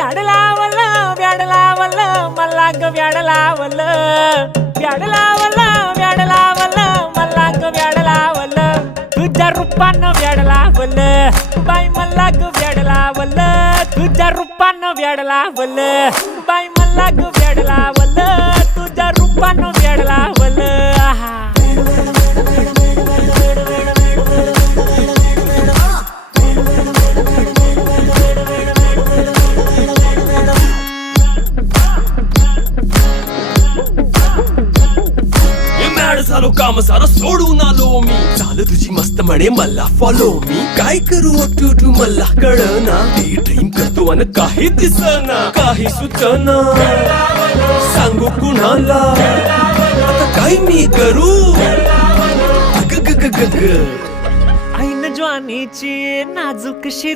व्याड लावलं व्याड लावलं मला ग व्याड लावलं व्याड लावलं व्याड लावलं मला ग व्याड लावलं तुझ्या रूपानं व्याड लावलं बाई मला ग व्याड लावलं तुझ्या रूपानं व्याड लावलं बाई मला ग व्याड लावलं तुझ्या रूपानं व्याड लावलं आहा झालो काम सारा सोडून आलो मी झालं तुझी मस्त म्हणे मला फॉलो मी काय करू टू मला कळना ती ड्रीम करतो आणि काही दिसना काही सुचना सांगू कुणाला आता काय मी करू ग ग ग ग ग ऐन ज्वानीची नाजूकशी